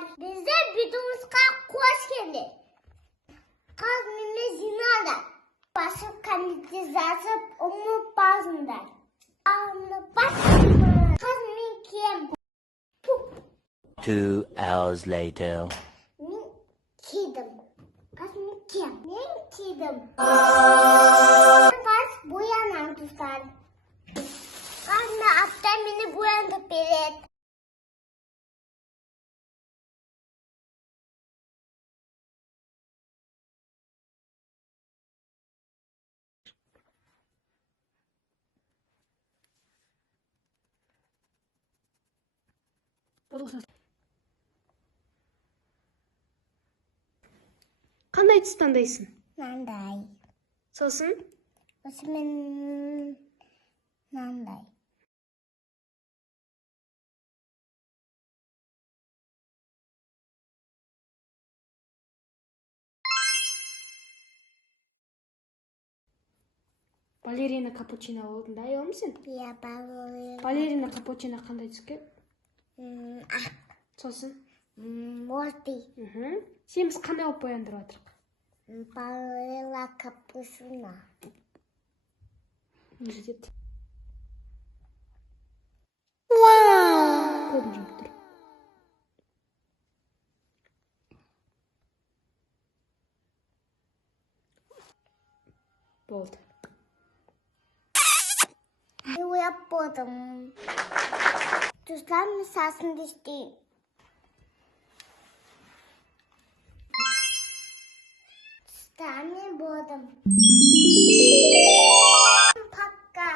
Bize videomuzda hoş geldin. Kazmimiz yine Başım kanıtızası onu bazında. Anlı başımı. Kazmin kim? 2 hours later. Min kidim. Kazmin kim? Min kidim. Kaz bu yanan tutar. Kazmi aptal beni bu yana bilet. Қандай түс таңдайсың? Нандай. Сосын? Осымен нандай. Балерина капучино болдың да, аял мısın? Я балерина. Балерина капучино қандай түске? Ақ. Сосын? Морпи. Сен біз қандай болып бояндырып жатырық? Балерина капучино. Жетеді. Көзім жұмып тұр. Болды. Уяп болдым. Туслан мысасын дестейін. Тустан мен болдым. Пока.